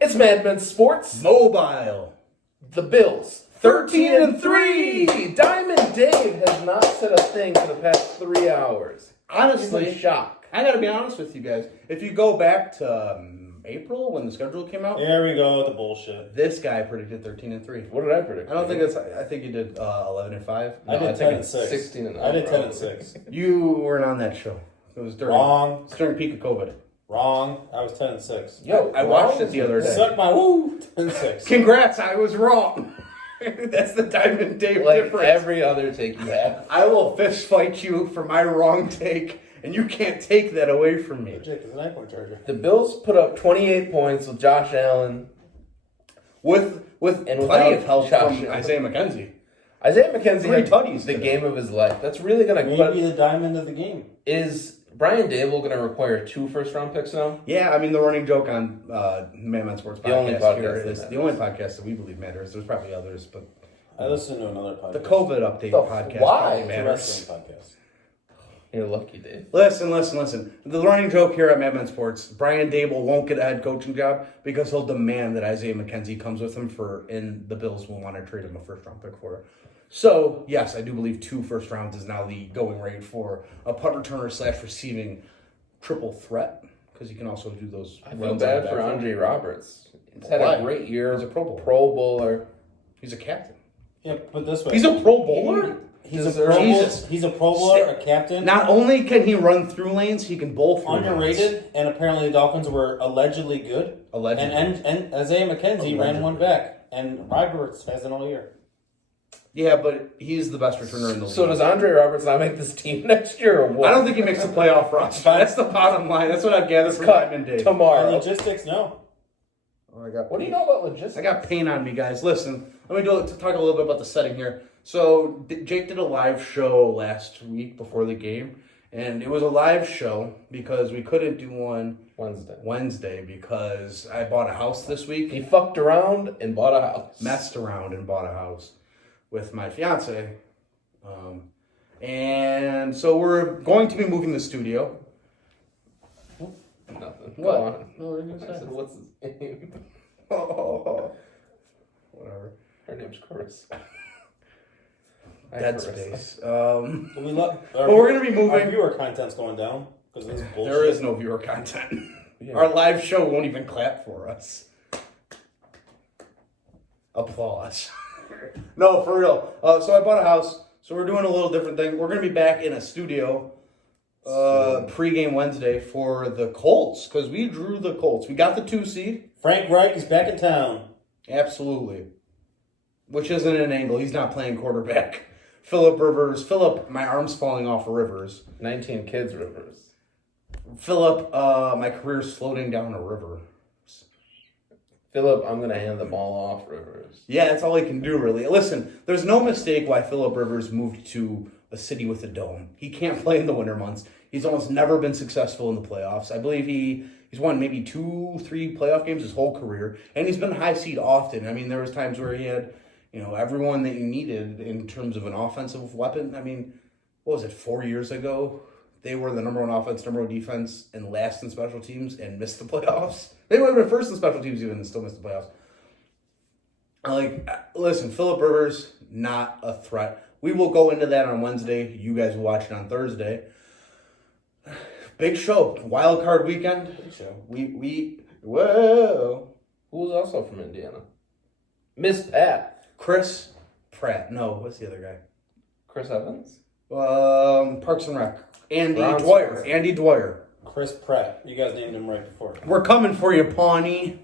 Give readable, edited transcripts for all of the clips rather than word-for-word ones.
It's Mad Men Sports. Mobile. The Bills. 13-3. Diamond Dave has not said a thing for the past 3 hours. Honestly, He's in shock. I got to be honest with you guys. If you go back to April when the schedule came out, There we go with the bullshit. this guy predicted 13-3. What did I predict? I don't think that's. I think you did 11-5. I did 10-6. 16 I did 10-6. You weren't on that show. It was during Wrong. It's during peak of COVID. Wrong. I was 10-6. Yo, I watched it the other day. Suck my woo. 10-6. Congrats, I was wrong. That's the Diamond Dave like difference. every other take you have. I will fist fight you for my wrong take, and you can't take that away from me. Jake is an iPhone charger. The Bills put up 28 points with Josh Allen. With And plenty without of help Josh from Allen. Isaiah McKenzie. Isaiah McKenzie 3 had tutties the today. game of his life. That's really going to Maybe the diamond of the game. Is Brian Dable going to require 2 first-round picks now? Yeah, I mean, the running joke on Man Sports The only podcast podcast here that is matters. the only podcast that we believe matters. There's probably others, but I listened to another podcast. the COVID update podcast why? probably It's a matters. wrestling podcast. You're lucky, Dave. Listen. The running joke here at Mad Sports, Brian Dable won't get a head coaching job because he'll demand that Isaiah McKenzie comes with him and the Bills will want to trade him a first-round pick for it. So, yes, I do believe 2 first rounds is now the going rate for a punt returner / receiving triple threat because you can also do those. I feel runs bad out of for the backfield. Andre Roberts. He's had Why? a great year. He's a Pro Bowler. Pro Bowler. He's a captain. Yeah, put this way. He's a Pro Bowler? He's a deserves- Pro Bowler. Jesus. He's a Pro Bowler, a captain. Not only can he run through lanes, he can bowl through lanes. Underrated, and apparently the Dolphins were allegedly good. Allegedly. And Isaiah McKenzie ran one back, and Roberts hasn't all year. Yeah, but he's the best returner in the league. So does Andre Roberts not make this team next year or what? I don't think he makes the playoff roster. That's the bottom line. That's what I've gathered from Diamond Dave. tomorrow. Logistics, no. Oh, I got What do you know about logistics? I got pain on me, guys. Listen, let me talk a little bit about the setting here. So Jake did a live show last week before the game, and it was a live show because we couldn't do one Wednesday because I bought a house this week. He fucked around and bought a house. Messed around and bought a house with my fiance. And so we're going to be moving the studio. Nothing. What? Go on. No, what are you I gonna say? said, what's his name? Whatever. Her name's Chris. Dead Chris. space. We But we're gonna be moving. Our viewer content's going down because of this bullshit. There is no viewer content. Yeah. Our live show won't even clap for us. Applause. No, for real. So I bought a house. So we're doing a little different thing. We're going to be back in a studio pre-game Wednesday for the Colts because we drew the Colts. We got the 2 seed. Frank Reich is back in town. Absolutely. Which isn't an angle. He's not playing quarterback. Phillip, my arm's falling off of Rivers. 19 kids, Rivers. Phillip, my career's floating down a river. Phillip, I'm going to hand the ball off, Rivers. Yeah, that's all he can do, really. Listen, there's no mistake why Phillip Rivers moved to a city with a dome. He can't play in the winter months. He's almost never been successful in the playoffs. I believe he's won maybe 2-3 playoff games his whole career, and he's been high seed often. I mean, there was times where he had, everyone that you needed in terms of an offensive weapon. I mean, what was it, 4 years ago? They were the number 1 offense, number 1 defense, and last in special teams and missed the playoffs. They might have been first in special teams even and still missed the playoffs. Listen, Phillip Rivers, not a threat. We will go into that on Wednesday. You guys will watch it on Thursday. Big show. Wild card weekend. Big show. Whoa. Who's also from Indiana? Miss Pat. Chris Pratt. No, what's the other guy? Chris Evans? Parks and Rec. Andy Ron Dwyer. Swanson. Andy Dwyer. Chris Pratt. You guys named him right before. We're coming for you, Pawnee.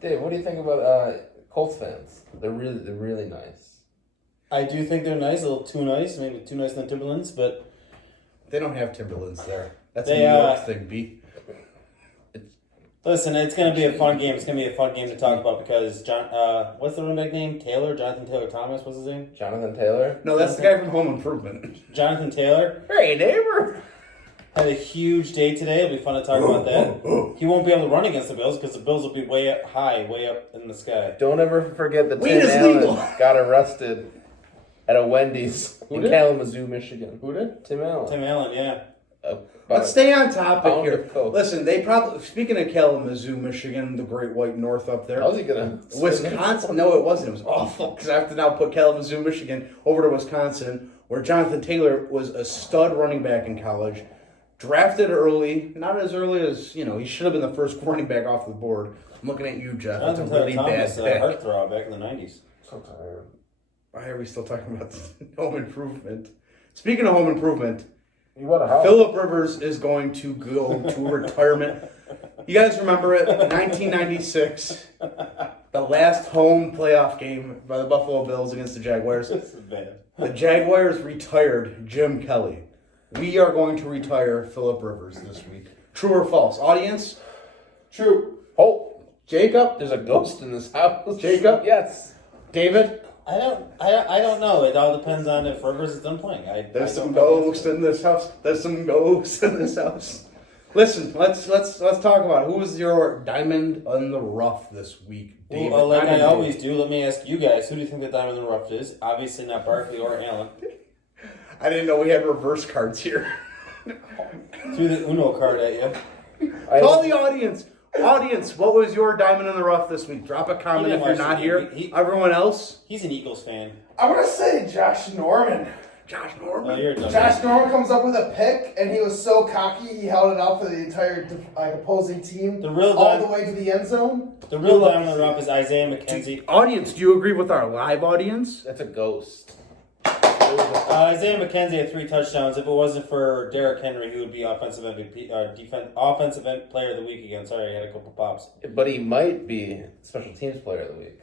Dave, what do you think about Colts fans? They're really nice. I do think they're nice, a little too nice, maybe too nice than Timberlands, but They don't have Timberlands there. That's a They, New York thing, B. listen, it's going to be a fun game. It's going to be a fun game to talk about because what's the running back name? Jonathan Taylor Thomas, what's his name? Jonathan Taylor? No, that's the guy from Home Improvement. Jonathan Taylor Hey, neighbor. had a huge day today. It'll be fun to talk about that. He won't be able to run against the Bills because the Bills will be way up high, way up in the sky. Don't ever forget that Weed Tim is Allen legal. got arrested at a Wendy's Who in did? Kalamazoo, Michigan. Who did? Tim Allen. Tim Allen, yeah. Let's stay on topic pound here. of Coke. Listen, they probably, speaking of Kalamazoo, Michigan, the Great White North up there. How's he gonna? Wisconsin, no, it wasn't. It was awful because I have to now put Kalamazoo, Michigan over to Wisconsin, where Jonathan Taylor was a stud running back in college, drafted early, not as early as, he should have been the first running back off the board. I'm looking at you, Jeff. That's a really bad pick. Heartthrob back in the 90s. So tired. Why are we still talking about home improvement? Speaking of home improvement, You want a house? Phillip Rivers is going to go to retirement. You guys remember it? 1996, the last home playoff game by the Buffalo Bills against the Jaguars. This is bad. The Jaguars retired Jim Kelly. We are going to retire Phillip Rivers this week. True or false? Audience? True. Oh, Jacob? there's a ghost in this house. Jacob? Yes. David? I don't know. It all depends on if Rivers is done playing. There's some ghosts in this house. There's some ghosts in this house. Listen, let's talk about it. Who was your diamond in the rough this week, David? Well, like I always do, let me ask you guys, who do you think the diamond in the rough is? Obviously not Barkley or Allen. I didn't know we had reverse cards here. Threw the Uno card at you. Call the audience. Audience, what was your diamond in the rough this week? Drop a comment if you're not here. Everyone else? He's an Eagles fan. I'm gonna say Josh Norman. Josh Oh, Norman. you're done. Josh Norman comes up with a pick, and he was so cocky he held it out for the entire opposing team The real all di- the way to the end zone. The real diamond in the rough is Isaiah McKenzie. Audience, do you agree with our live audience? That's a ghost. Isaiah McKenzie had 3 touchdowns. If it wasn't for Derrick Henry, he would be offensive MVP, offensive player of the week again. Sorry, I had a couple pops. But he might be special teams player of the week.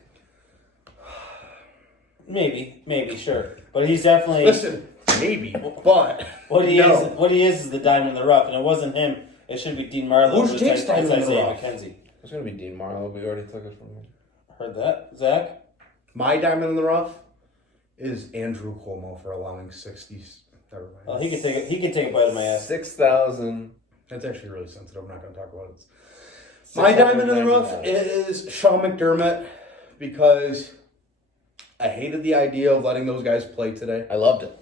Maybe, sure, but he's definitely Listen, maybe, but what he no. is. What he is the diamond in the rough, and it wasn't him. It should be Dean Marlowe. Who's but Jake's it's diamond in the Isaiah rough? McKenzie. It's gonna be Dean Marlowe. We already took it from him. Heard that, Zach? My diamond in the rough is Andrew Cuomo for allowing 60s. Never mind. Well, he could take it. He could take a bite of my ass. 6,000. That's actually really sensitive. I'm not going to talk about it. My diamond in the rough 699. is Sean McDermott because I hated the idea of letting those guys play today. I loved it.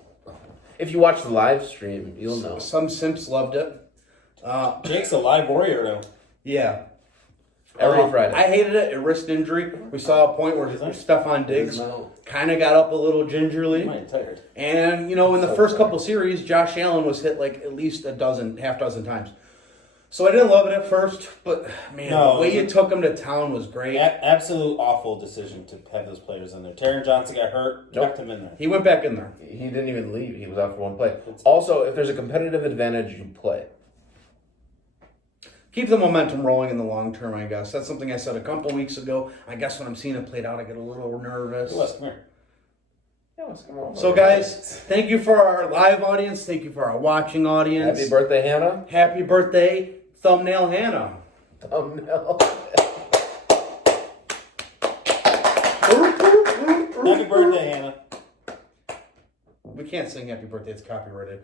If you watch the live stream, you'll know. Some simps loved it. Jake's a live warrior now. Yeah. Every Friday. I hated it. It risked injury. We saw a point where Stephon Diggs No. kind of got up a little gingerly. I'm tired. And, in the first couple series, Josh Allen was hit like at least half dozen times. So I didn't love it at first, but, man, No, the way you took him to town was great. Absolute awful decision to have those players in there. Taron Johnson got hurt, Nope. kept him in there. He went back in there. He didn't even leave. He was out for one play. Also, if there's a competitive advantage, you play. Keep the momentum rolling in the long term, I guess. That's something I said a couple weeks ago. I guess when I'm seeing it played out, I get a little nervous. Wes, come here. Yeah, let's come on. So, guys, thank you for our live audience. Thank you for our watching audience. Happy birthday, Hannah. Happy birthday, Thumbnail Hannah. Thumbnail. Happy birthday, Hannah. We can't sing happy birthday. It's copyrighted.